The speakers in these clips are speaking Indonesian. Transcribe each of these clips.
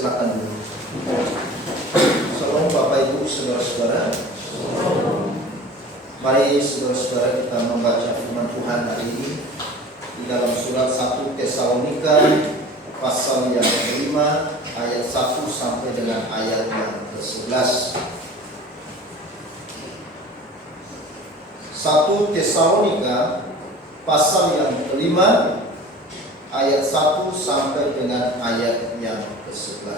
Silakan dulu. Salam Bapak Ibu, saudara-saudara. Mari saudara-saudara kita membaca firman Tuhan hari ini di dalam surat 1 Tesalonika pasal yang kelima ayat 1 sampai dengan ayat yang ke-11. 1 Tesalonika pasal yang kelima ayat 1 sampai dengan ayat yang ke-11.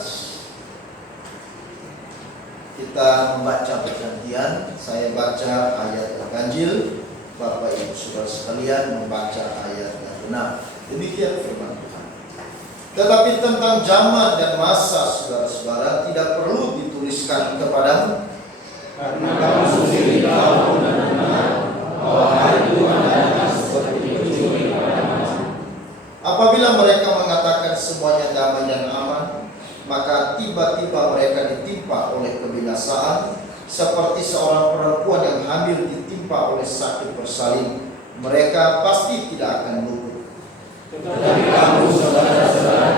Kita membaca bergantian. Saya baca ayat yang ganjil, Bapak Ibu Saudara sekalian membaca ayat yang benar. Demikian firman Tuhan. Tetapi tentang zaman dan masa saudara-saudara tidak perlu dituliskan kepadamu, karena kamu sendiri tahu dan benar bahwa hari Tuhan datang seperti mencuri pada malam. Apabila mereka mengatakan semuanya damai dan aman, maka tiba-tiba mereka ditimpa oleh kebinasaan, seperti seorang perempuan yang hamil ditimpa oleh sakit bersalin. Mereka pasti tidak akan luput. Tetapi kamu saudara-saudara,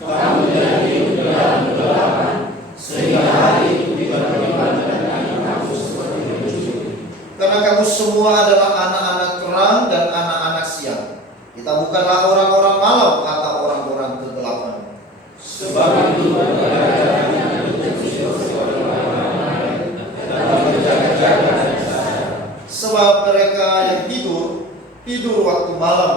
kamu tidak hidup dalam kegelapan, sehingga hari itu tiba-tiba mendatangi kamu seperti mencuri. Karena kamu semua adalah anak-anak terang dan anak-anak siang. Kita bukanlah orang-orang malam atau orang-orang kegelapan. Sebab itu berjaga-jaga untuk sesuatu orang-orang, tetap berjaga-jaga dan sadar. Sebab mereka yang tidur waktu malam,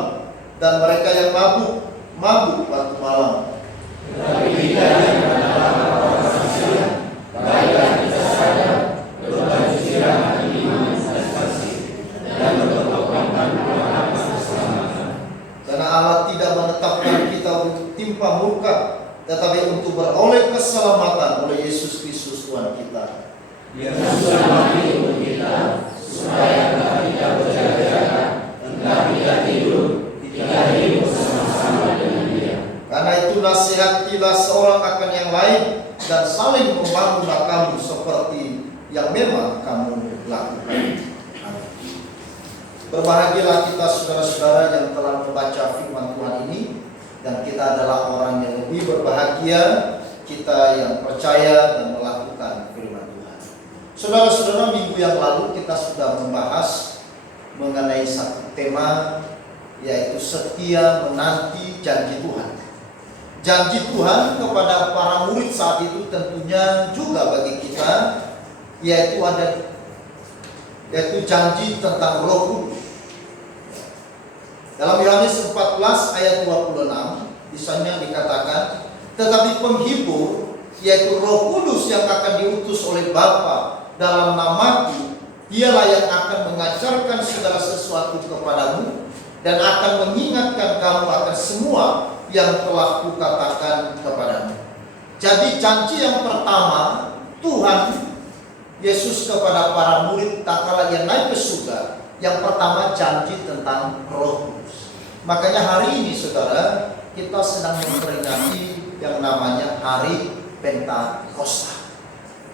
dan mereka yang mabuk waktu malam. Tetapi kita yang adalah orang siang, baiklah kita sadar, berbaju sirah iman dan kasih, dan bertopangkan harapan keselamatan. Karena Allah tidak menetapkan kita untuk timpa murka, tetapi untuk beroleh keselamatan oleh Yesus Kristus Tuhan kita. Yang sudah mati untuk kita, supaya kita berjaga-jaga, entah kita tidur, kita hidup sama-sama dengan Dia. Karena itu nasihatilah seorang akan yang lain, dan saling membangunlah kamu seperti yang memang kamu lakukan. Amin. Berbahagialah kita saudara-saudara yang telah membaca firman Tuhan ini, dan kita adalah orang yang lebih berbahagia, kita yang percaya dan melakukan firman Tuhan. Saudara-saudara, minggu yang lalu kita sudah membahas mengenai satu tema, yaitu setia menanti janji Tuhan. Janji Tuhan kepada para murid saat itu tentunya juga bagi kita, yaitu janji tentang Roh Kudus. Dalam Yohanes 14 ayat 26 di sana dikatakan, tetapi penghibur, yaitu Roh Kudus yang akan diutus oleh Bapa dalam namaku, dialah yang akan mengajarkan segala sesuatu kepadamu dan akan mengingatkan kamu akan semua yang telah kukatakan kepadamu. Jadi janji yang pertama Tuhan Yesus kepada para murid tak kala ia naik ke surga, yang pertama janji tentang Roh Kudus. Makanya hari ini saudara, kita sedang memperingati yang namanya Hari Pentakosta.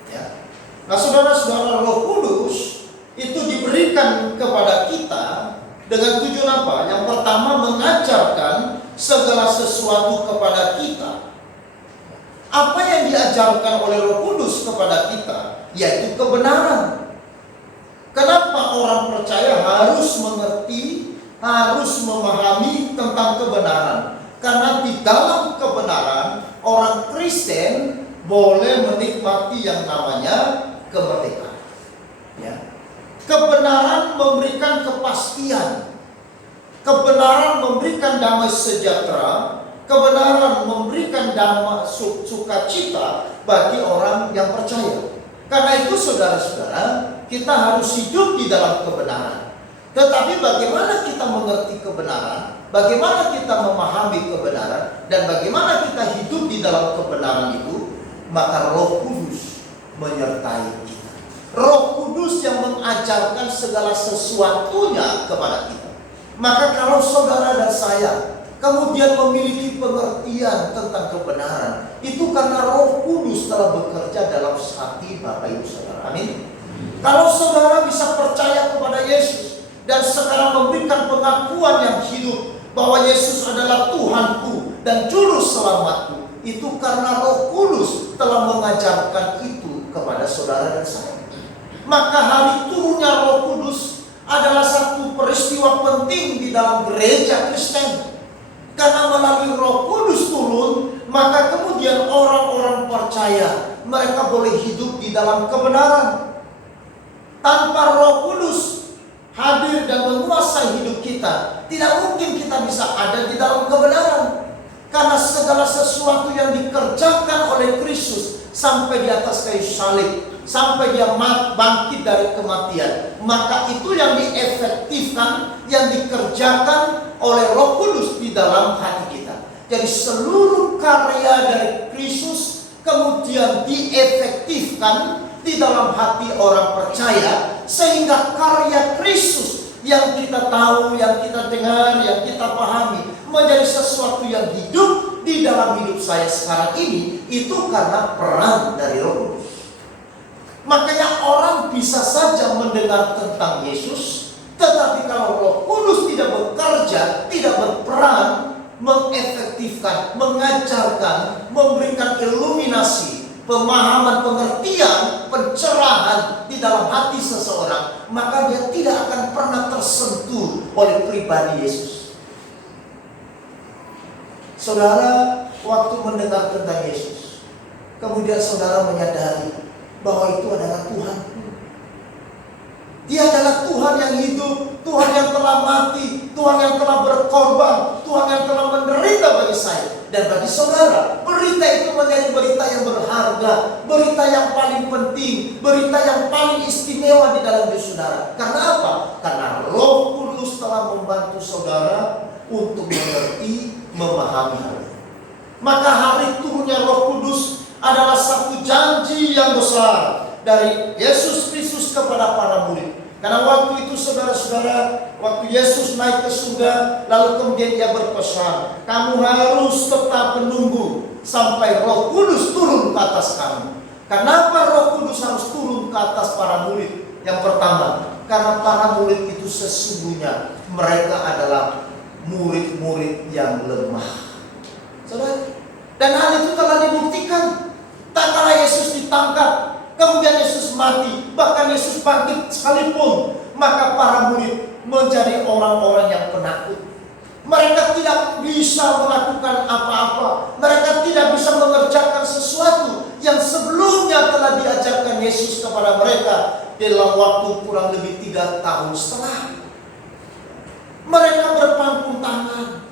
Ya. Nah saudara-saudara, Roh Kudus itu diberikan kepada kita dengan tujuan apa? Yang pertama mengajarkan segala sesuatu kepada kita. Apa yang diajarkan oleh Roh Kudus kepada kita? Yaitu kebenaran. Kenapa orang percaya harus mengerti, harus memahami tentang kebenaran? Karena di dalam kebenaran orang Kristen boleh menikmati yang namanya kemerdekaan. Ya. Kebenaran memberikan kepastian. Kebenaran memberikan damai sejahtera. Kebenaran memberikan damai sukacita bagi orang yang percaya. Karena itu saudara-saudara, kita harus hidup di dalam kebenaran. Tetapi bagaimana kita mengerti kebenaran, bagaimana kita memahami kebenaran, dan bagaimana kita hidup di dalam kebenaran itu, maka Roh Kudus menyertai kita. Roh Kudus yang mengajarkan segala sesuatunya kepada kita. Maka kalau saudara dan saya kemudian memiliki pengertian tentang kebenaran, itu karena Roh Kudus telah bekerja dalam hati Bapak Ibu Saudara. Amin. Kalau saudara bisa percaya kepada Yesus dan sekarang memberikan pengakuan yang hidup bahwa Yesus adalah Tuhanku dan Juru Selamatku, itu karena Roh Kudus telah mengajarkan itu kepada saudara dan saya. Maka hari turunnya Roh Kudus adalah satu peristiwa penting di dalam gereja Kristen. Karena melalui Roh Kudus turun, maka kemudian orang-orang percaya mereka boleh hidup di dalam kebenaran. Tanpa Roh Kudus hadir dan menguasai hidup kita, tidak mungkin kita bisa ada di dalam kebenaran. Karena segala sesuatu yang dikerjakan oleh Kristus sampai di atas kayu salib, sampai dia bangkit dari kematian, maka itu yang diefektifkan, yang dikerjakan oleh Roh Kudus di dalam hati kita. Jadi seluruh karya dari Kristus kemudian diefektifkan di dalam hati orang percaya, sehingga karya Kristus yang kita tahu, yang kita dengar, yang kita pahami menjadi sesuatu yang hidup di dalam hidup saya sekarang ini, itu karena peran dari Roh Kudus. Makanya orang bisa saja mendengar tentang Yesus, tetapi kalau Roh Kudus tidak bekerja, tidak berperan mengefektifkan, mengajarkan, memberikan iluminasi, pemahaman, pengertian, pencerahan di dalam hati seseorang, maka dia tidak akan pernah tersentuh oleh pribadi Yesus. Saudara, waktu mendengar tentang Yesus, kemudian saudara menyadari bahwa itu adalah Tuhan. Dia adalah Tuhan yang hidup, Tuhan yang telah mati, Tuhan yang telah berkorban, Tuhan yang telah menderita bagi saya dan bagi saudara. Berita itu menjadi berita yang berharga, berita yang paling penting, berita yang paling istimewa di dalam hidup saudara. Karena apa? Karena Roh Kudus telah membantu saudara untuk mengerti, memahami hal itu. Maka hari turunnya Roh Kudus adalah satu janji yang besar dari Yesus Kristus kepada para murid. Karena waktu itu saudara-saudara, waktu Yesus naik ke surga, lalu kemudian dia berpesan, kamu harus tetap menunggu sampai Roh Kudus turun ke atas kamu. Kenapa Roh Kudus harus turun ke atas para murid? Yang pertama, karena para murid itu sesungguhnya mereka adalah murid-murid yang lemah. Saudara, dan hal itu telah dibuktikan. Tak kala Yesus ditangkap, kemudian Yesus mati, bahkan Yesus bangkit sekalipun, maka para murid menjadi orang-orang yang penakut. Mereka tidak bisa melakukan apa-apa. Mereka tidak bisa mengerjakan sesuatu yang sebelumnya telah diajarkan Yesus kepada mereka dalam waktu kurang lebih 3,5 tahun. Mereka berpangku tangan.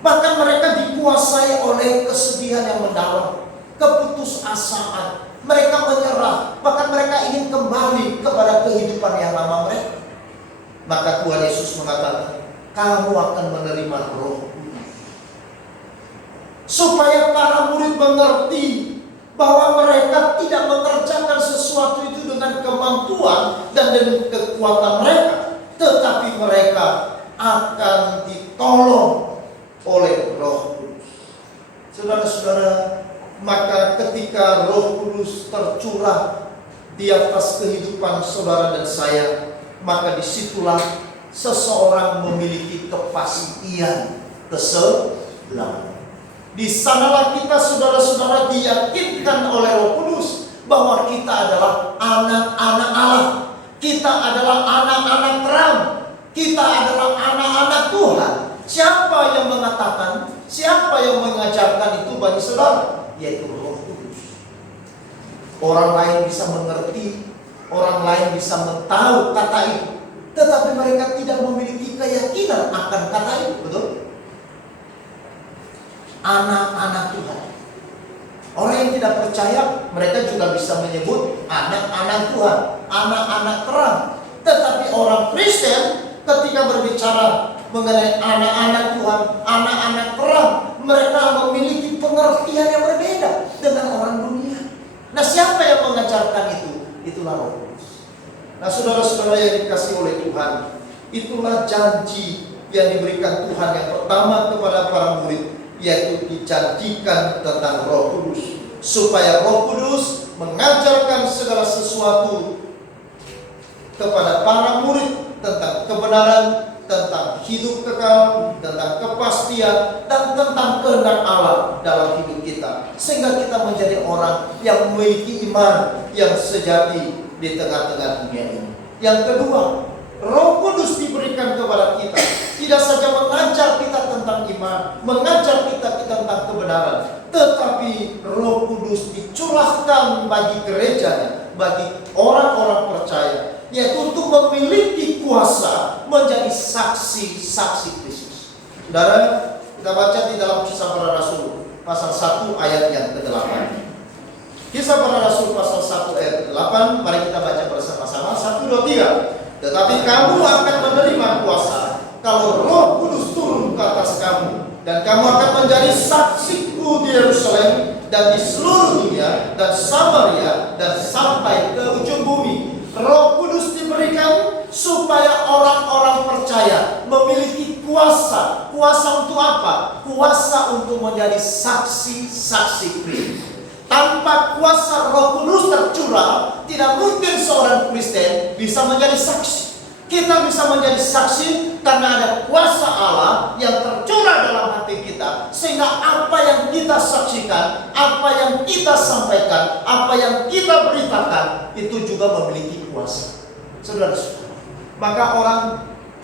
Bahkan mereka dikuasai oleh kesedihan yang mendalam, keputusasaan. Mereka menyerah, bahkan mereka ingin kembali kepada kehidupan yang lama mereka. Maka Tuhan Yesus mengatakan, kamu akan menerima Roh Kudus. Supaya para murid mengerti bahwa mereka tidak mengerjakan sesuatu itu dengan kemampuan dan dengan kekuatan mereka, tetapi mereka akan ditolong oleh Roh Kudus. Saudara-saudara, maka ketika Roh Kudus tercurah di atas kehidupan saudara dan saya, maka disitulah seseorang memiliki kepastian keselamatan. Di sanalah kita saudara-saudara diyakinkan oleh Roh Kudus bahwa kita adalah anak-anak Allah. Kita adalah anak-anak terang. Kita adalah anak-anak Tuhan. Siapa yang mengatakan, siapa yang mengajarkan itu bagi saudara? Yaitu Roh Kudus. Orang lain bisa mengerti, orang lain bisa mentahu kata itu, tetapi mereka tidak memiliki keyakinan akan kata itu. Betul? Anak-anak Tuhan. Orang yang tidak percaya, mereka juga bisa menyebut anak-anak Tuhan, anak-anak terang. Tetapi orang Kristen ketika berbicara mengenai anak-anak Tuhan, anak-anak terang, mereka memiliki pengertian yang berbeda dengan orang dunia. Nah, siapa yang mengajarkan itu? Itulah Roh Kudus. Nah, saudara-saudara yang dikasihi oleh Tuhan, itulah janji yang diberikan Tuhan yang pertama kepada para murid, yaitu dijanjikan tentang Roh Kudus, supaya Roh Kudus mengajarkan segala sesuatu kepada para murid tentang kebenaran, tentang tentang hidup kekal, tentang kepastian, dan tentang kehendak Allah dalam hidup kita. Sehingga kita menjadi orang yang memiliki iman yang sejati di tengah-tengah dunia ini. Yang kedua, Roh Kudus diberikan kepada kita, tidak saja mengajar kita tentang iman, mengajar kita tentang kebenaran, tetapi Roh Kudus dicurahkan bagi gerejanya, bagi orang-orang percaya, yaitu untuk memiliki kuasa menjadi saksi-saksi Kristus. Saudara, kita baca di dalam Kisah Para Rasul pasal 1 ayat yang ke-8. Kisah Para Rasul pasal 1 ayat 8, mari kita baca bersama-sama. 1, 2, 3. Tetapi kamu akan menerima kuasa kalau Roh Kudus turun ke atas kamu, dan kamu akan menjadi saksiku di Yerusalem dan di seluruh dunia dan Samaria dan sampai ke ujung bumi. Roh Kudus diberikan supaya orang-orang percaya memiliki kuasa. Kuasa untuk apa? Kuasa untuk menjadi saksi-saksi Kristus. Tanpa kuasa Roh Kudus tercurah, tidak mungkin seorang Kristen bisa menjadi saksi. Kita bisa menjadi saksi karena ada kuasa Allah yang tercurah dalam hati kita, sehingga apa yang kita saksikan, apa yang kita sampaikan, apa yang kita beritakan, itu juga memiliki kuasa. Saudara-saudara, maka orang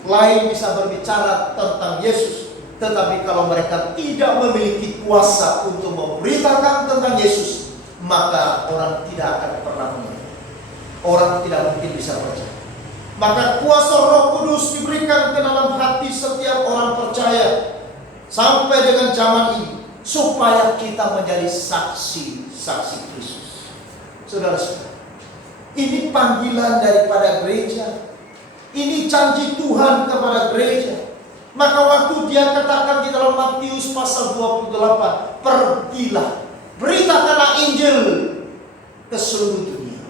lain bisa berbicara tentang Yesus, tetapi kalau mereka tidak memiliki kuasa untuk memberitakan tentang Yesus, maka orang tidak akan pernah mengerti. Orang tidak mungkin bisa percaya. Maka kuasa Roh Kudus diberikan ke dalam hati setiap orang percaya sampai dengan zaman ini, supaya kita menjadi saksi-saksi Kristus. Saudara-saudara, ini panggilan daripada gereja. Ini janji Tuhan kepada gereja. Maka waktu dia katakan di dalam Matius pasal 28, pergilah, beritakanlah Injil ke seluruh dunia.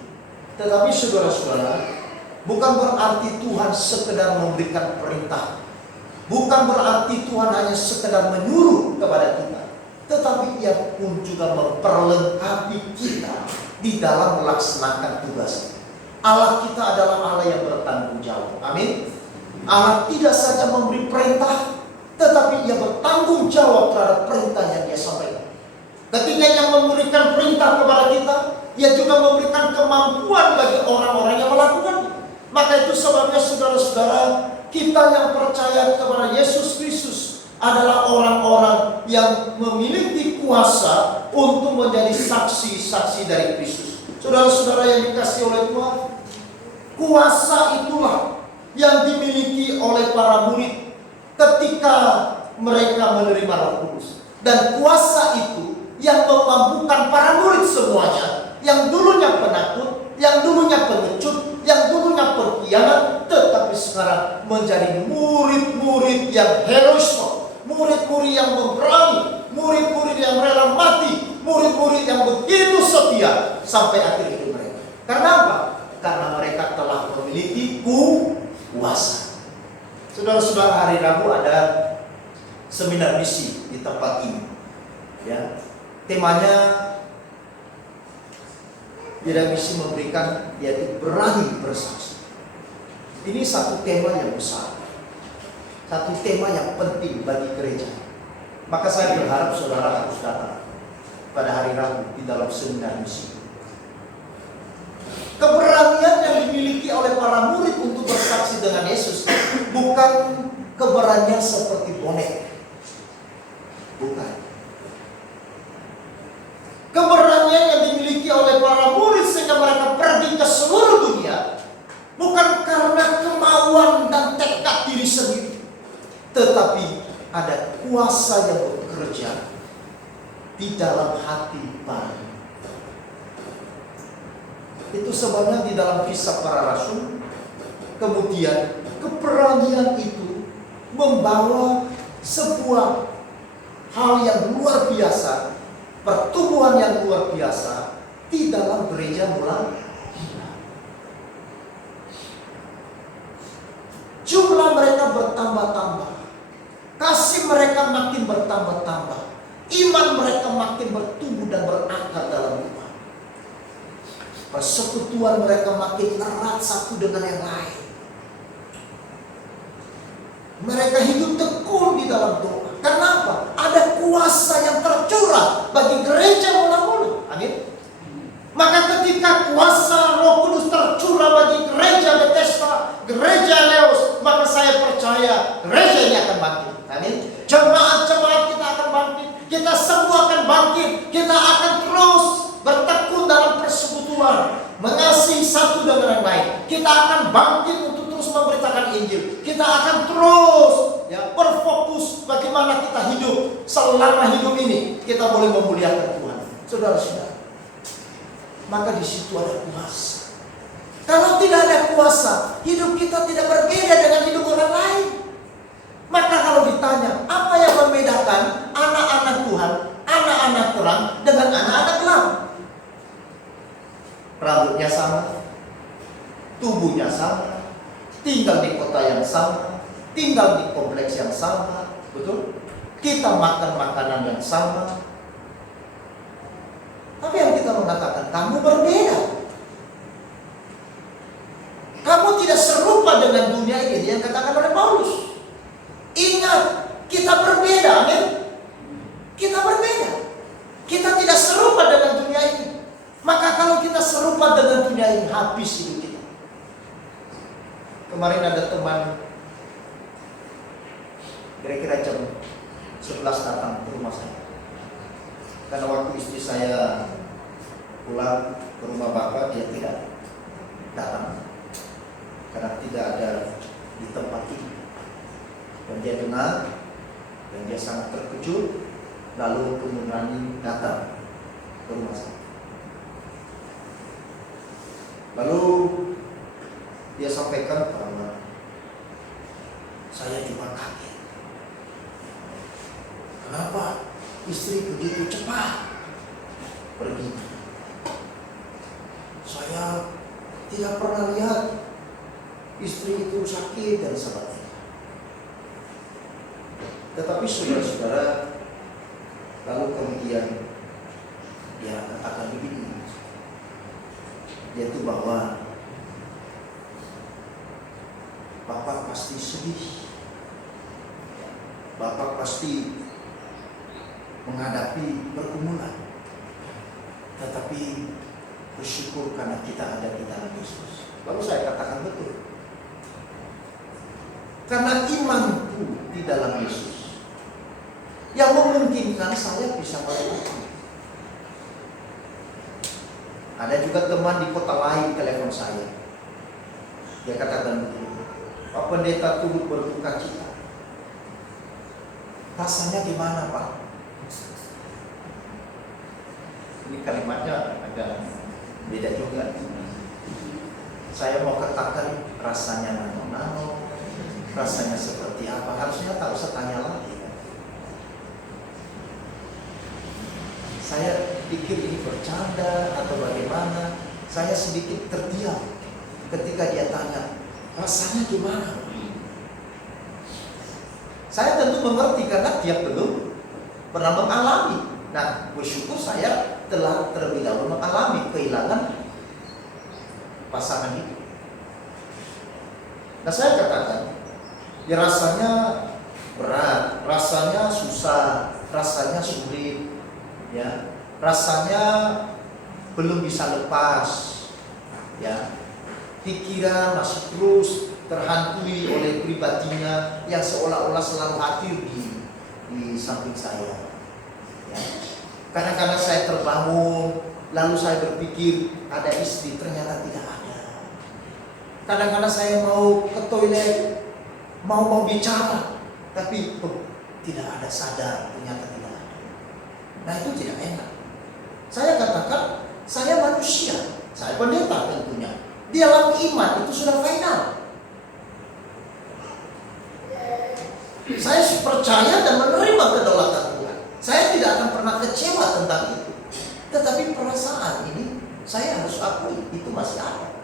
Tetapi saudara-saudara, bukan berarti Tuhan sekedar memberikan perintah. Bukan berarti Tuhan hanya sekedar menyuruh kepada kita, tetapi Ia pun juga memperlengkapi kita di dalam melaksanakan tugas. Allah kita adalah Allah yang bertanggung jawab. Amin. Allah tidak saja memberi perintah, tetapi Ia bertanggung jawab terhadap perintah yang Dia sampaikan. Ketika Ia memberikan perintah kepada kita, Ia juga memberikan kemampuan bagi orang-orang yang melakukannya. Maka itu sebabnya saudara-saudara, kita yang percaya kepada Yesus Kristus adalah orang-orang yang memiliki kuasa untuk menjadi saksi-saksi dari Kristus. Saudara-saudara yang dikasihi oleh Tuhan, kuasa itulah yang dimiliki oleh para murid ketika mereka menerima Roh Kudus. Dan kuasa itu yang memampukan para murid semuanya, yang dulunya penakut, yang dulunya pengecut, yang dulunya berkhianat, tetapi sekarang menjadi murid-murid yang herois, murid-murid yang memberani, murid-murid yang rela mati, murid-murid yang begitu setia sampai akhir hidup mereka. Karena apa? Karena mereka telah memiliki kuasa. Saudara-saudara, hari Rabu ada seminar misi di tempat ini. Ya, temanya tidak misi memberikan, yaitu berani bersaksi. Ini satu tema yang besar, satu tema yang penting bagi gereja. Maka saya berharap saudara harus datang pada hari Rabu di dalam seminar misi. Keberanian yang dimiliki oleh para murid untuk bersaksi dengan Yesus bukan keberanian seperti bonek, bukan. Keberanian yang dimiliki oleh para murid sehingga mereka pergi ke seluruh dunia bukan karena kemauan dan tekad diri sendiri, tetapi ada kuasa yang bekerja di dalam hati para murid. Itu sebabnya di dalam Kisah Para Rasul, kemudian keberanian itu membawa sebuah hal yang luar biasa, pertumbuhan yang luar biasa di dalam gereja mulai. Jumlah mereka bertambah-tambah, kasih mereka makin bertambah-tambah, iman mereka makin bertumbuh dan berakar dalam iman. Persekutuan mereka makin erat satu dengan yang lain. Mereka hidup tekun di dalam doa. Kenapa? Ada kuasa yang tercurah bagi gereja mula-mula. Amin. Maka ketika kuasa Roh Kudus tercurah bagi gereja Bethesda, gereja Leos, maka saya percaya gereja ini akan bangkit. Amin. Jemaat-jemaat kita akan bangkit. Kita semua akan bangkit. Kita akan terus bertekun dalam persekutuan, mengasihi satu dengan yang lain. Kita akan bangkit untuk terus memberitakan Injil. Kita akan terus berfokus bagaimana kita hidup. Selama hidup ini kita boleh memuliakan Tuhan. Saudara-saudara, maka di situ ada kuasa. Kalau tidak ada kuasa, hidup kita tidak berbeda dengan hidup orang lain. Maka kalau ditanya, apa yang membedakan anak-anak Tuhan, anak-anak terang dengan anak-anak gelap? Rambutnya sama, tubuhnya sama, tinggal di kota yang sama, tinggal di kompleks yang sama, betul? Kita makan makanan yang sama. Tapi yang kita mengatakan, kamu berbeda. Kamu tidak serupa dengan dunia ini yang katakan oleh Paulus. Ingat, kita berbeda, amin. Kita berbeda. Kita tidak serupa dengan dunia ini. Maka kalau kita serupa dengan dunia ini, habis hidup kita. Kemarin ada teman, kira-kira jam 11 datang ke rumah saya. Karena waktu istri saya pulang ke rumah bapak, dia tidak datang. Karena tidak ada di tempat ini. Dan dia dengar, dan dia sangat terkejut. Lalu kemudian datang ke rumah saya. Lalu dia sampaikan bahwa saya juga kaget. Kenapa istri begitu cepat pergi? Saya tidak pernah lihat istri itu sakit dan sebagainya. Tetapi saudara-saudara, lalu kemudian dia katakan begini, yaitu bahwa Bapak pasti sedih, Bapak pasti menghadapi pergumulan, tetapi bersyukur karena kita ada di dalam Yesus. Lalu saya katakan betul, karena imanku di dalam Yesus yang memungkinkan saya bisa melewati. Ada juga teman di kota lain telepon saya. Dia katakan begini, Pak Pendeta turut berduka cita. Rasanya gimana, Pak? Ini kalimatnya agak beda juga. Saya mau katakan rasanya nano-nano, rasanya seperti apa. Harusnya tak usah tanya lagi. Saya pikir ini bercanda atau bagaimana. Saya sedikit terdiam ketika dia tanya, rasanya gimana? Saya tentu mengerti karena dia belum pernah mengalami. Nah, bersyukur saya telah terlebih dahulu mengalami kehilangan pasangan hidup. Nah, saya katakan, ya rasanya berat, rasanya susah, rasanya sulit, ya, rasanya belum bisa lepas, ya, pikiran masih terus terhantui oleh pribadinya yang seolah-olah selalu hadir di samping saya. Ya. Kadang-kadang saya terbangun, lalu saya berpikir ada istri, ternyata tidak ada. Kadang-kadang saya mau ke toilet, mau bicara, tapi tidak ada, sadar ternyata tidak ada. Nah, itu tidak enak. Saya katakan, saya manusia, saya pendeta tentunya. Di dalam iman itu sudah final. Saya percaya dan menerima kedaulatan Tuhan. Saya tidak akan pernah kecewa tentang itu. Tetapi perasaan ini saya harus akui itu masih ada.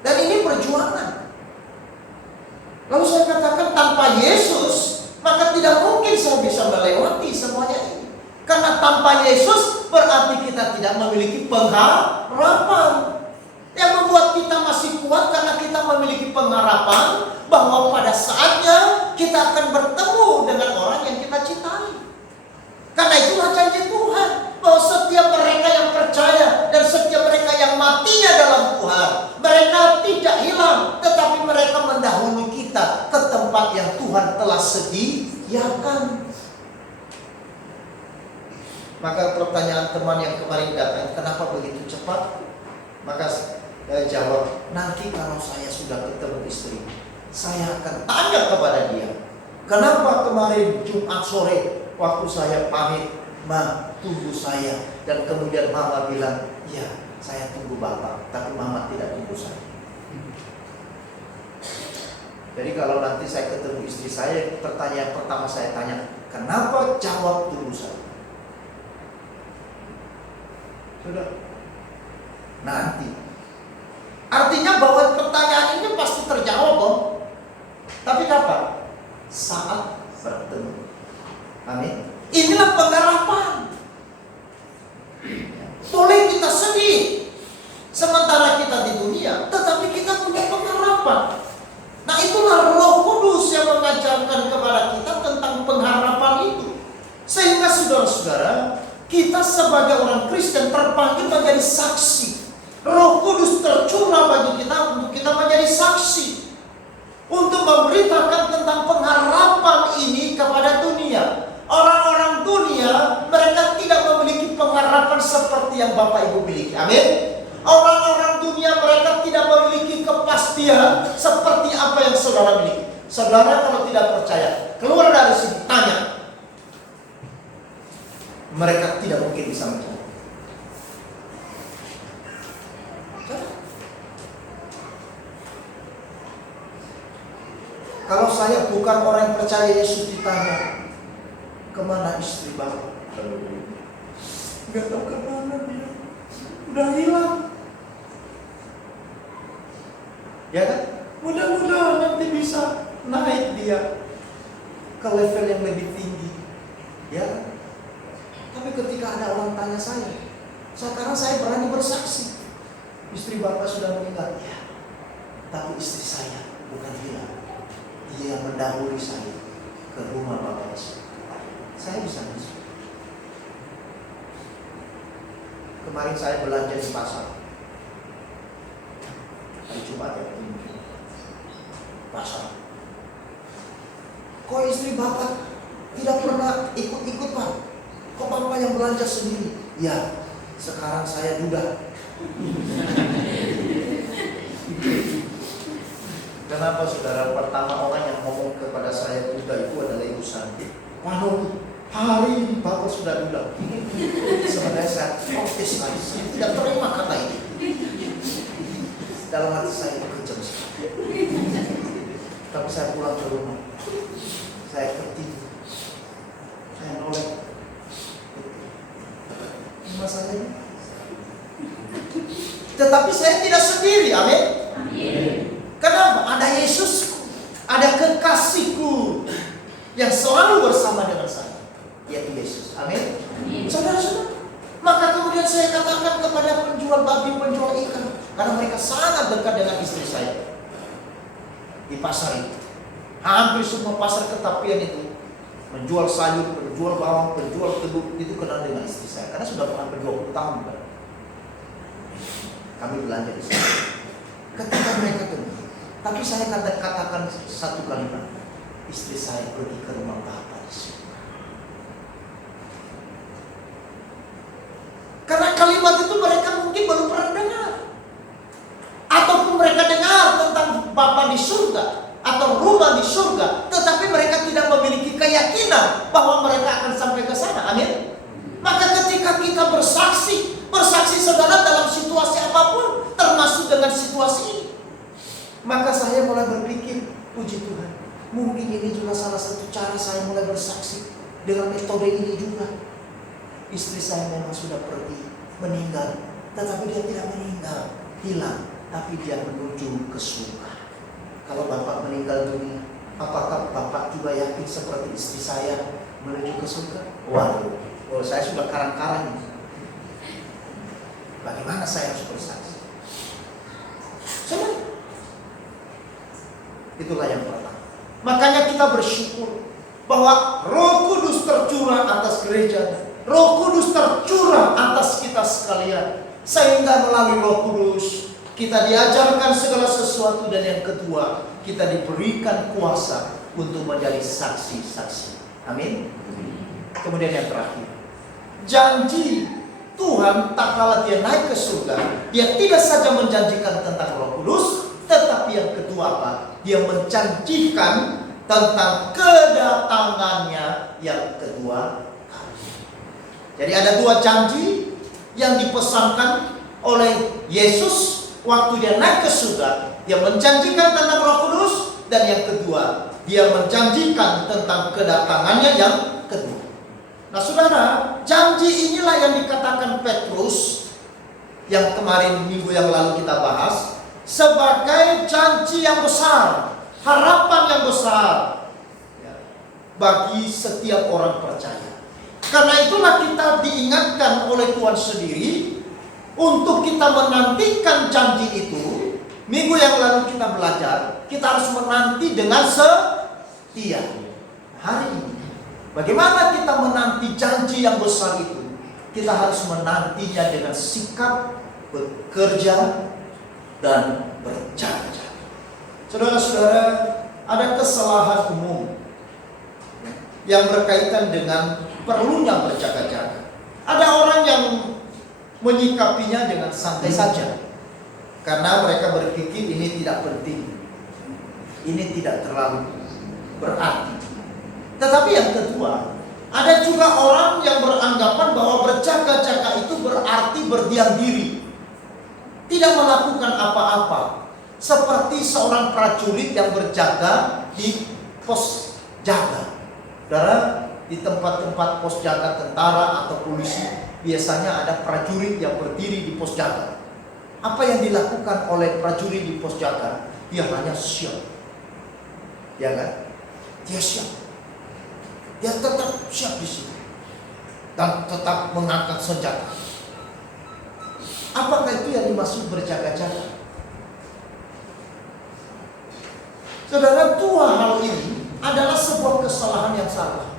Dan ini perjuangan. Lalu saya katakan tanpa Yesus maka tidak mungkin saya bisa melewati semuanya ini. Karena tanpa Yesus berarti kita tidak memiliki pengharapan. Yang membuat kita masih kuat karena kita memiliki pengharapan bahwa pada saatnya kita akan bertemu dengan orang yang kita cintai. Karena itulah janji Tuhan, bahwa setiap mereka yang percaya dan setiap mereka yang matinya dalam Tuhan, mereka tidak hilang, tetapi mereka mendahului kita ke tempat yang Tuhan telah sediakan. Maka pertanyaan teman yang kemarin datang, kenapa begitu cepat? Maka saya jawab, nanti kalau saya sudah ketemu istri, saya akan tanya kepada dia, kenapa kemarin Jumat sore waktu saya pamit, Ma, tunggu saya. Dan kemudian Mama bilang, ya saya tunggu Bapak, tapi Mama tidak tunggu saya. Jadi kalau nanti saya ketemu istri saya, pertanyaan pertama saya tanya, kenapa jawab tunggu saya? Sudah. Nanti. Artinya bahwa pertanyaan ini pasti terjawab dong. Tapi kapan? Saat bertemu. Amin. Inilah pengharapan. Boleh kita sedih sementara kita di dunia, tetapi kita punya pengharapan. Nah, itulah Roh Kudus yang mengajarkan kepada kita tentang pengharapan itu. Sehingga saudara-saudara, kita sebagai orang Kristen terpanggil menjadi saksi. Roh Kudus tercurah bagi kita untuk kita menjadi saksi, untuk memberitakan tentang pengharapan ini kepada dunia. Orang-orang dunia, mereka tidak memiliki pengharapan seperti yang Bapak Ibu miliki. Amin. Orang-orang dunia, mereka tidak memiliki kepastian seperti apa yang saudara miliki. Saudara kalau tidak percaya, keluar dari sini, tanya. Mereka tidak mungkin bisa menjawab. Kalau saya bukan orang yang percaya Yesus, ditanya, kemana istri Bapak? Gak tahu kemana dia, udah hilang. Ya kan? Mudah-mudahan nanti bisa naik dia ke level yang lebih tinggi. Ya kan? Tapi ketika ada orang tanya saya, sekarang saya berani bersaksi, istri Bapak sudah meninggal. Ya, tapi istri saya bukan hilang. Dia mendahului saya ke rumah Bapak Yesus. Saya bisa masuk. Kemarin saya belanja di pasar. Hari Jumat ya, pasar. Kok istri Bapak tidak pernah ikut-ikut, Pak? Kok Bapak yang belanja sendiri? Ya, sekarang saya duda. Kenapa saudara? Pertama orang yang ngomong kepada saya duda itu adalah Ibu Santi. Waduh, hari ini Bapak sudah duda. Sebenarnya saya protes lagi, saya tidak terima kata ini. Dalam hati saya itu kejam sekali. Tapi saya pulang ke rumah, saya tertidur, saya noleh. Masalahnya, tetapi saya tidak sendiri, amin. Kenapa? Ada Yesusku, ada kekasihku yang selalu bersama dengan saya, yaitu Yesus, amin. Saudara-saudara, maka kemudian saya katakan kepada penjual babi, penjual ikan, karena mereka sangat dekat dengan istri saya di pasar itu. Hampir semua pasar Ketapian itu menjual sayur, penjual bawang, penjual tebu itu kenal dengan istri saya, karena sudah hampir 20 tahun kan. Kami belanja di sana. Ketika mereka tunggu, tapi saya katakan satu kalimat, istri saya pergi ke rumah Bapak di surga. Karena kalimat itu mereka mungkin belum pernah dengar, ataupun mereka dengar tentang Bapa di surga atau rumah di surga, tetapi mereka tidak memiliki keyakinan bahwa mereka akan sampai ke sana. Amin. Maka ketika kita bersaksi saudara dalam situasi apapun, termasuk dengan situasi ini, maka saya mulai berpikir, puji Tuhan, mungkin ini juga salah satu cara saya mulai bersaksi dengan metode ini juga. Istri saya memang sudah pergi, meninggal, tetapi dia tidak meninggal, hilang, tapi dia menuju ke surga. Kalau Bapak meninggal dunia, apakah Bapak juga yakin seperti istri saya menuju ke surga? Waduh, saya sudah karang-karang ini. Bagaimana saya harus bersaksi? Saudara, itulah yang pertama. Makanya kita bersyukur bahwa Roh Kudus tercurah atas gereja, Roh Kudus tercurah atas kita sekalian, sehingga melalui Roh Kudus kita diajarkan segala sesuatu, dan yang kedua, kita diberikan kuasa untuk menjadi saksi-saksi. Amin. Kemudian yang terakhir, janji Tuhan tak kala dia naik ke surga, dia tidak saja menjanjikan tentang Roh Kudus, tetapi yang kedua apa? Dia menjanjikan tentang kedatangannya yang kedua kali. Jadi ada dua janji yang dipesankan oleh Yesus waktu dia naik ke surga. Dia menjanjikan tentang Roh Kudus, dan yang kedua, dia menjanjikan tentang kedatangannya yang kedua. Nah saudara, janji inilah yang dikatakan Petrus yang kemarin minggu yang lalu kita bahas sebagai janji yang besar, harapan yang besar bagi setiap orang percaya. Karena itulah kita diingatkan oleh Tuhan sendiri untuk kita menantikan janji itu. Minggu yang lalu kita belajar, kita harus menanti dengan setia. Hari ini, bagaimana kita menanti janji yang besar itu? Kita harus menantinya dengan sikap bekerja dan berjaga-jaga. Saudara-saudara, ada kesalahan umum yang berkaitan dengan perlunya berjaga-jaga. Ada orang yang menyikapinya dengan santai saja, karena mereka berpikir ini tidak penting, ini tidak terlalu berarti. Tetapi yang kedua, ada juga orang yang beranggapan bahwa berjaga-jaga itu berarti berdiam diri, tidak melakukan apa-apa, seperti seorang prajurit yang berjaga di pos jaga. Saudara, di tempat-tempat pos jaga tentara atau polisi, biasanya ada prajurit yang berdiri di pos jaga. Apa yang dilakukan oleh prajurit di pos jaga? Dia hanya siap, ya kan? Dia siap, dia tetap siap di situ dan tetap mengangkat senjata. Apakah itu yang dimaksud berjaga-jaga? Saudara, dua hal ini adalah sebuah kesalahan yang salah.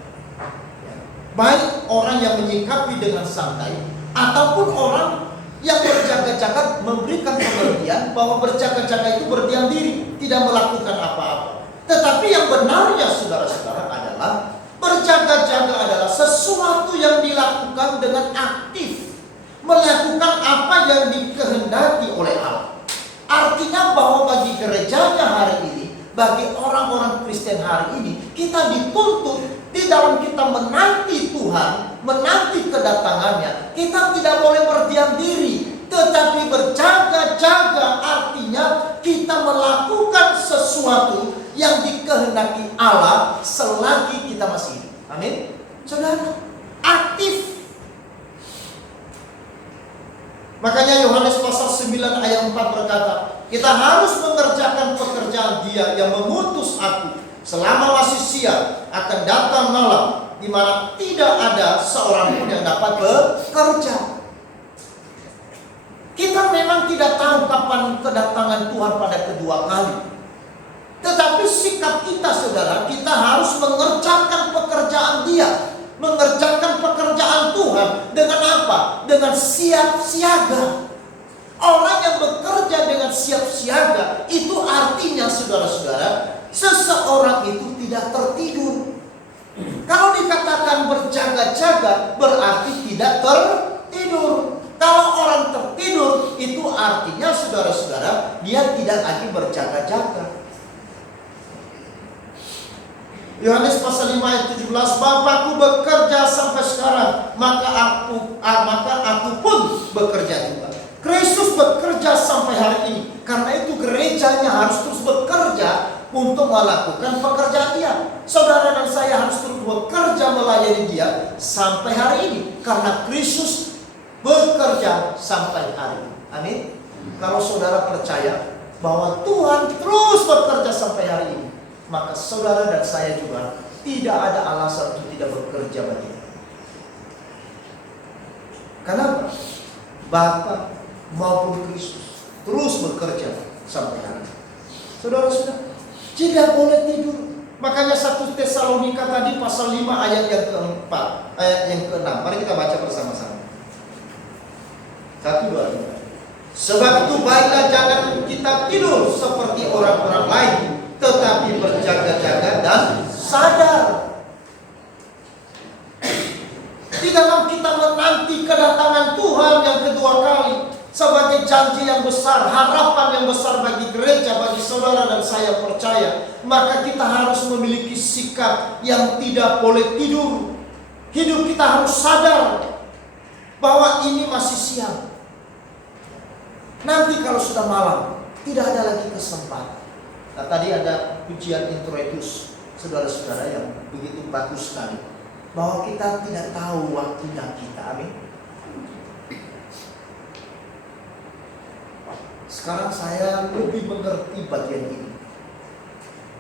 Baik orang yang menyikapi dengan santai ataupun orang yang berjaga-jaga memberikan pengertian bahwa berjaga-jaga itu berdiam diri, tidak melakukan apa-apa. Tetapi yang benarnya saudara-saudara adalah berjaga-jaga adalah sesuatu yang dilakukan dengan aktif, melakukan apa yang dikehendaki oleh Allah. Artinya bahwa bagi gerejanya hari ini, bagi orang-orang Kristen hari ini, kita dituntut di dalam kita menanti Tuhan, menanti kedatangannya, kita tidak boleh berdiam diri, tetapi berjaga-jaga. Artinya kita melakukan sesuatu yang dikehendaki Allah selagi kita masih hidup. Amin. Saudara, aktif. Makanya Yohanes pasal 9 ayat 4 berkata, kita harus mengerjakan pekerjaan Dia yang mengutus aku. Selama masih siang akan datang malam, di mana tidak ada seorang pun yang dapat bekerja. Kita memang tidak tahu kapan kedatangan Tuhan pada kedua kali. Tetapi sikap kita saudara, kita harus mengerjakan pekerjaan Dia, mengerjakan pekerjaan Tuhan dengan apa? Dengan siap siaga. Orang yang bekerja dengan siap siaga itu artinya saudara-saudara, seseorang itu tidak tertidur. Kalau dikatakan berjaga-jaga berarti tidak tertidur. Kalau orang tertidur itu artinya saudara-saudara, dia tidak lagi berjaga-jaga. Yohanes pasal 5 ayat 17, Bapakku bekerja sampai sekarang, maka aku pun bekerja juga. Kristus bekerja sampai hari ini. Karena itu gerejanya harus terus bekerja untuk melakukan pekerjaan Dia. Saudara dan saya harus terus bekerja melayani Dia sampai hari ini, karena Kristus bekerja sampai hari ini. Amin. Kalau saudara percaya bahwa Tuhan terus bekerja sampai hari ini, maka saudara dan saya juga tidak ada alasan untuk tidak bekerja bagi Dia. Kenapa? Bapa maupun Kristus terus bekerja sampai hari ini. Saudara-saudara, tidak boleh tidur. Makanya 1 Tesalonika tadi pasal 5 ayat yang keempat, ayat yang ke-6. Mari kita baca bersama-sama. 1, 2, 3. Sebab itu baiklah jangan kita tidur seperti orang-orang lain, tetapi berjaga-jaga dan sadar. Di dalam kita menanti kedatangan Tuhan yang kedua kali, sebagai janji yang besar, harapan yang besar bagi gereja, bagi saudara dan saya percaya, maka kita harus memiliki sikap yang tidak boleh tidur. Hidup kita harus sadar bahwa ini masih siang. Nanti kalau sudah malam, tidak ada lagi kesempatan. Nah, tadi ada pujian introitus saudara-saudara yang begitu bagus sekali, bahwa kita tidak tahu waktunya kita. Amin. Sekarang saya lebih mengerti bagian ini,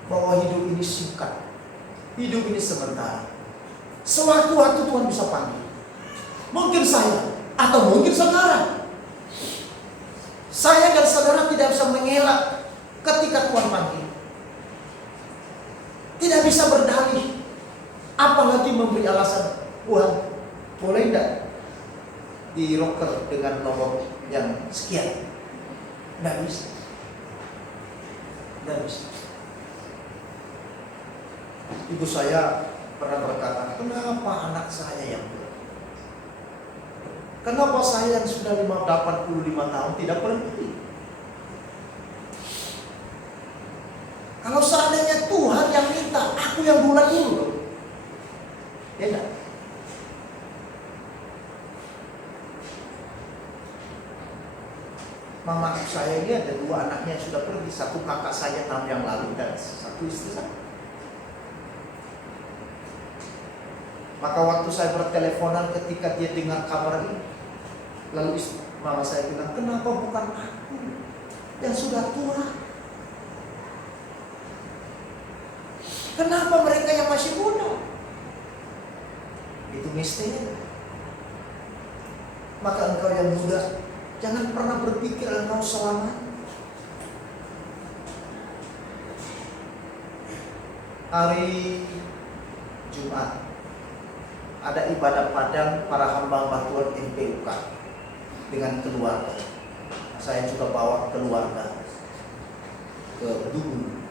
bahwa hidup ini singkat, hidup ini sementara. Sewaktu-waktu Tuhan bisa panggil. Mungkin saya, atau mungkin saudara. Saya dan saudara tidak bisa mengelak ketika Tuhan panggil. Tidak bisa berdalih, apalagi memberi alasan. Tuhan, boleh tidak di rocker dengan nomor yang sekian? Tidak bisa. Tidak bisa. Ibu saya pernah berkata, kenapa anak saya yang berat? Kenapa saya yang sudah 85 tahun tidak berhenti? Kalau seandainya Tuhan yang minta, aku yang bulat dulu. Ya enggak? Mama saya ini ada 2 anaknya yang sudah pergi. 1 kakak saya 6 yang lalu dan 1 istri saya. Maka waktu saya berteleponan ketika dia dengar kabar ini, lalu mama saya bilang, kenapa bukan aku yang sudah tua? Kenapa mereka yang masih muda? Itu mestinya. Maka engkau yang muda, jangan pernah berpikir engkau selamat. Hari Jumat ada ibadah padang para hamba Tuhan MPUK dengan keluarga. Saya juga bawa keluarga ke Dubun.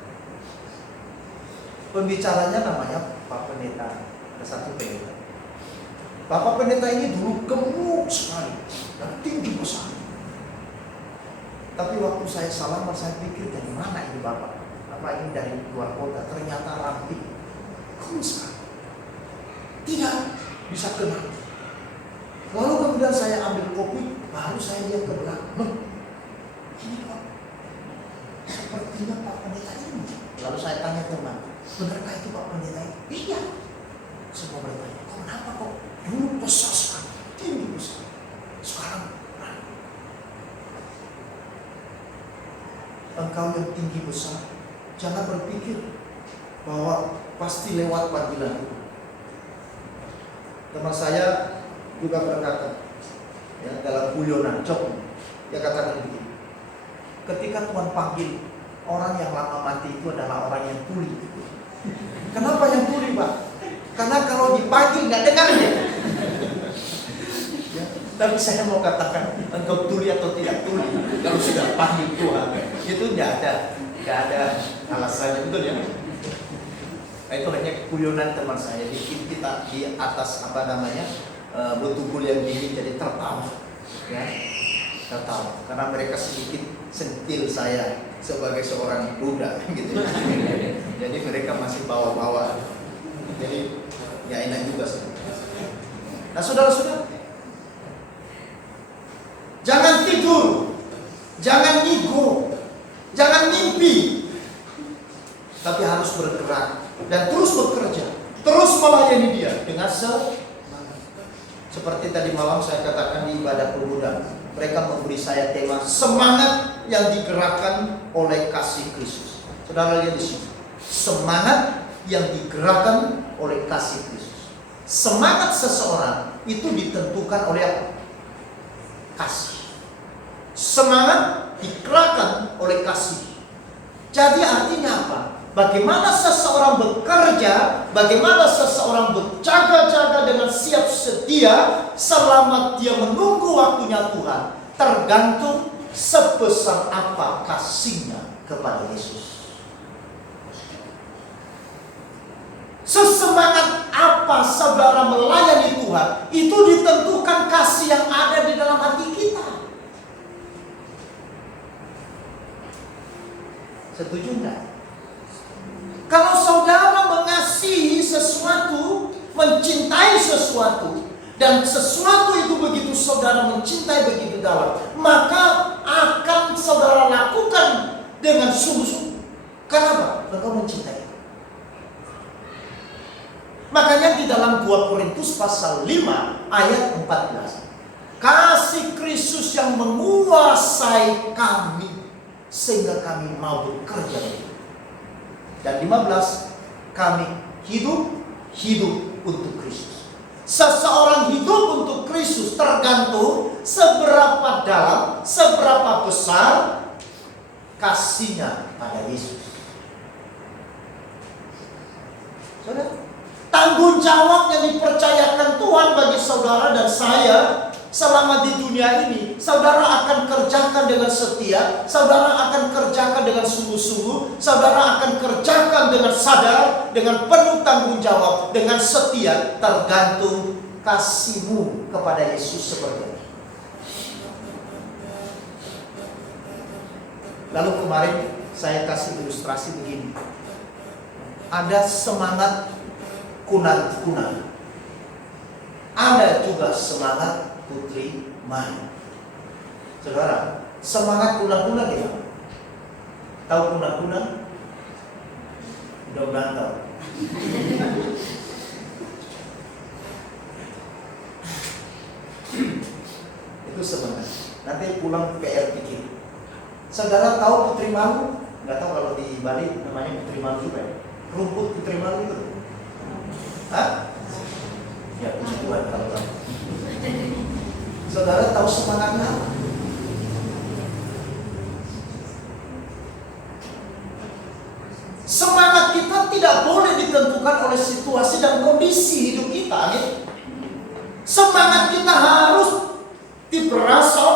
Pembicaranya namanya Pak Pendeta, ada 1 pendeta. Bapak pendeta ini dulu gemuk sekali dan tinggi besar. Tapi waktu saya salaman, saya pikir dari mana ini Bapak? Apa ini dari luar kota? Ternyata ramping, kurus sekali, tidak bisa kenal. Lalu kemudian saya ambil kopi, baru saya lihat ke belakang. Ini kok sepertinya Pak Pendeta ini. Lalu saya tanya teman, benarkah itu Pak Pendeta ini? Iya. Semua bertanya, kok kenapa kok dulu besar sekali, tinggi besar, sekarang engkau yang tinggi besar, jangan berpikir bahwa pasti lewat panggilan itu. Teman saya juga berkata, ya, dalam guyonan Jok, dia katakan begini, ketika Tuhan panggil, orang yang lama mati itu adalah orang yang tuli. Kenapa yang tuli, Pak? Karena kalau dipanggil nggak dengar dia. Ya, tapi saya mau katakan, engkau tuli atau tidak tuli, kalau sudah panggil Tuhan, itu nggak ada alasannya, betul ya? Itu hanya guyonan teman saya. Bikin kita di atas betul yang dingin jadi tertawa, ya, tertawa. Karena mereka sedikit sentil saya sebagai seorang Buddha, gitu. Jadi mereka masih bawa-bawa. Jadi ya enak juga. Nah, saudara-saudara, jangan tidur, jangan ngigo, jangan mimpi, tapi harus bergerak dan terus bekerja, terus melayani Dia dengan seperti tadi malam saya katakan di ibadah pemuda, mereka memberi saya tema semangat yang digerakkan oleh kasih Kristus. Saudara lihat di sini, semangat yang digerakkan oleh kasih Kristus. Semangat seseorang itu ditentukan oleh apa? Kasih. Semangat digerakkan oleh kasih. Jadi artinya apa? bagaimana seseorang bekerja, bagaimana seseorang berjaga-jaga dengan siap sedia selama dia menunggu waktunya Tuhan, tergantung sebesar apa kasihnya kepada Yesus. Sesemangat apa saudara melayani Tuhan, itu ditentukan kasih yang ada di dalam hati kita. Setuju enggak? Kalau saudara mengasihi sesuatu, mencintai sesuatu, dan sesuatu itu begitu saudara mencintai begitu dalam, maka akan saudara lakukan dengan sungguh-sungguh. Kenapa? Engkau mencintai. Makanya di dalam 2 Korintus pasal 5 ayat 14, kasih Kristus yang menguasai kami sehingga kami mau bekerja. Dan 15, kami hidup untuk Kristus. Seseorang hidup untuk Kristus tergantung seberapa dalam, seberapa besar kasihnya pada Yesus. Saudara, tanggung jawab yang dipercayakan Tuhan bagi saudara dan saya selama di dunia ini, saudara akan kerjakan dengan setia, saudara akan kerjakan dengan sungguh-sungguh, saudara akan kerjakan dengan sadar, dengan penuh tanggung jawab, dengan setia, tergantung kasihmu kepada Yesus seperti itu. Lalu kemarin saya kasih ilustrasi begini. Ada semangat kunat-kunat, ada juga semangat putri main. Saudara, semangat kunat-kunat ya? Tahu kunat-kunat? Mudah-mudahan tahu. Itu semangat. Nanti pulang PR pikir. Saudara tahu putri malu? Nggak tahu kalau di Bali namanya putri malu juga ya? Rumput putri malu itu. Hah? Ya puji Tuhan kalau tahu. Saudara tahu semangatnya apa? Semangat kita tidak boleh ditentukan oleh situasi dan kondisi hidup kita. Semangat kita harus berasal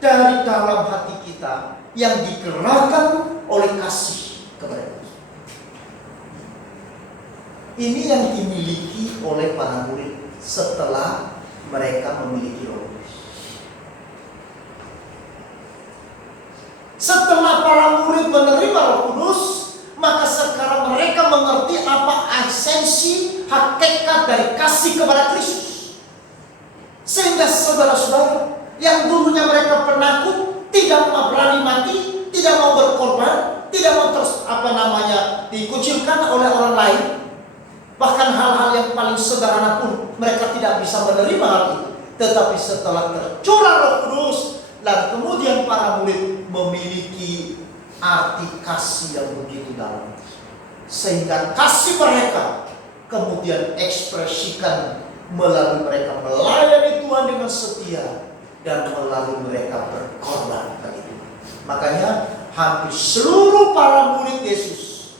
dari dalam hati kita yang digerakkan oleh kasih kepada Tuhan. Ini yang dimiliki oleh para murid setelah mereka memiliki Roh Kudus. Setelah para murid menerima Roh Kudus, maka sekarang mereka mengerti apa esensi, hakikat dari kasih kepada Kristus. Sehingga saudara-saudara yang dulunya mereka penakut, tidak mau berani mati, tidak mau berkorban, tidak mau dikucilkan oleh orang lain, bahkan hal-hal yang paling sederhana pun mereka tidak bisa menerima hal itu. Tetapi setelah tercurah Roh Kudus, dan kemudian para murid memiliki arti kasih yang begitu dalam, sehingga kasih mereka kemudian ekspresikan melalui mereka melayani Tuhan dengan setia dan melalui mereka berkorban bagi Tuhan. Makanya hampir seluruh para murid Yesus,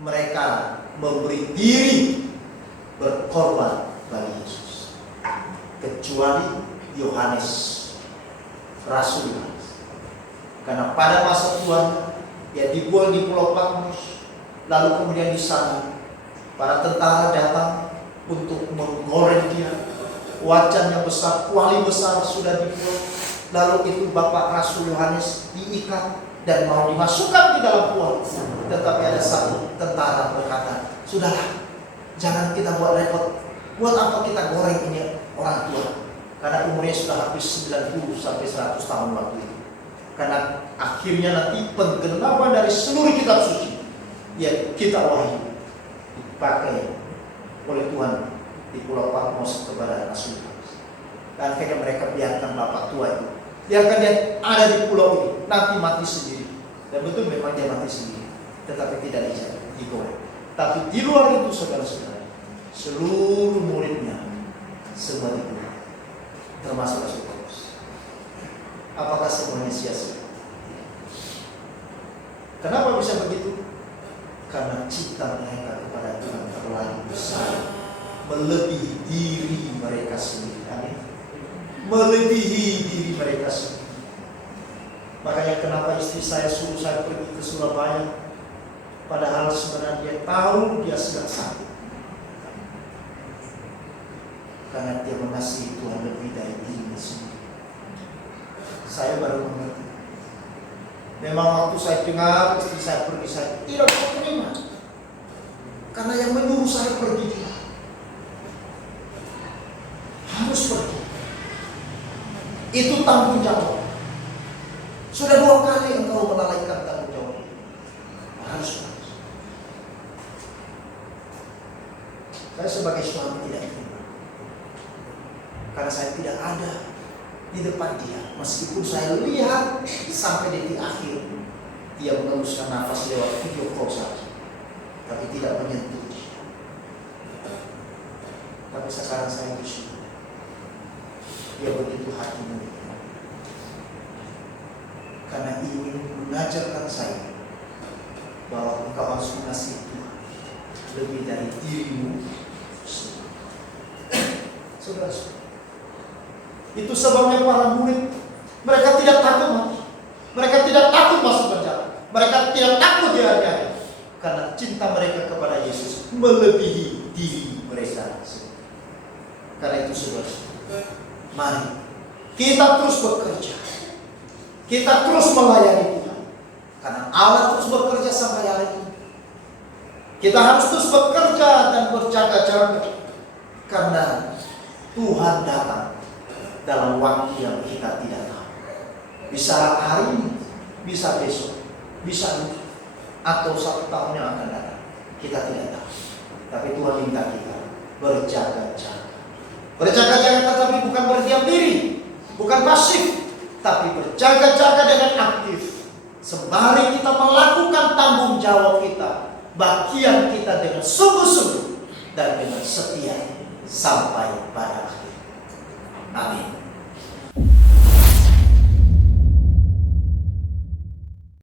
mereka memberi diri berkorban bagi Yesus, kecuali Yohanes, Rasul Yohanes. Karena pada masa Tuhan dia dibuang di Pulau Patmos, lalu kemudian di sana para tentara datang untuk menggoreng dia. Wajannya besar, kuali besar sudah dibuang. Lalu itu Bapak Rasul Yohanes diikat dan mau dimasukkan di dalam kuali. Tetapi ada satu tentara berkata, sudahlah, jangan kita buat repot. Buat apa kita goreng ini orang tua? Karena umurnya sudah habis 90 sampai 100 tahun waktu itu. Karena akhirnya nanti penggenapan dari seluruh kitab suci, ya kita wahyu, dipakai oleh Tuhan di Pulau Patmos kepada Rasul. Dan akhirnya mereka biarkan bapak tua itu, biarkan dia ada di pulau ini, nanti mati sendiri. Dan betul memang dia mati sendiri, tetapi tidak digoreng. Tapi di luar itu saudara-saudara, seluruh muridnya semua digoreng, termasuk Rasul Paulus. Apakah semuanya sia-sia? Kenapa bisa begitu? Karena cinta mereka kepada Tuhan terlalu besar, melebihi diri mereka sendiri. Amin. Melebihi diri mereka sendiri. Makanya kenapa istri saya suruh saya pergi ke Surabaya, padahal sebenarnya dia tahu dia sedang sakit. Karena dia mengasihi Tuhan lebih dari dirinya sendiri. Saya baru mengerti. Memang waktu saya dengar istri saya pergi, saya tidak mau terima. Karena yang menyuruh saya pergi dia. Harus pergi. Itu tanggung jawab. Sudah 2 kali engkau melalaikan tanggung jawab. Harus. Saya sebagai suami tidak terima. Karena saya tidak ada di depan dia. Meskipun saya lihat sampai detik akhir dia mengembuskan nafas lewat video call saja, tapi tidak menyentuh. Tapi sekarang saya bersyukur dia begitu hati mulia, karena ingin mengajarkan saya bahwa engkau harus mengasihi Tuhan lebih dari dirimu sendiri. Saudara, itu sebabnya para murid mereka tidak takut mati, mereka tidak takut masuk penjara, mereka tidak takut dianiaya, karena cinta mereka kepada Yesus melebihi diri mereka sendiri. Karena itu saudara, mari kita terus bekerja, kita terus melayani Tuhan, karena Allah terus bekerja sampai hari ini. Kita harus terus bekerja dan berjaga-jaga, karena Tuhan datang dalam waktu yang kita tidak tahu. Bisa hari ini, bisa besok, bisa lusa, atau 1 tahun yang akan datang. Kita tidak tahu. Tapi Tuhan minta kita berjaga-jaga. Berjaga-jaga tetapi bukan berdiam diri, bukan pasif, tapi berjaga-jaga dengan aktif. Sembari kita melakukan tanggung jawab kita, bagian kita dengan sungguh-sungguh dan dengan setia sampai pada akhir. Amin.